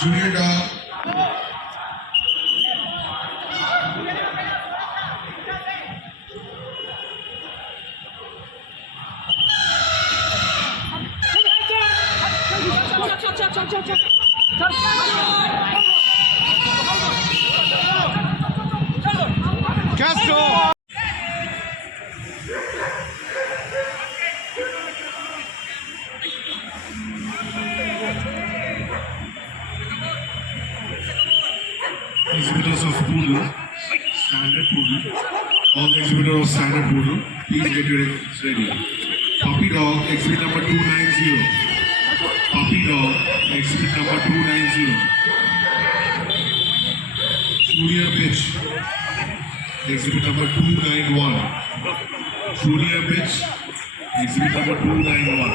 Junior dog. Castro! Exhibitors of Poodle, Standard Poodle. All the exhibitors of Standard Poodle, please get your exhibits ready. Puppy Dog, exhibit number 290. Puppy Dog, exhibit number 290. Junior Bitch, exhibit number 291. Junior Bitch, exhibit number 291.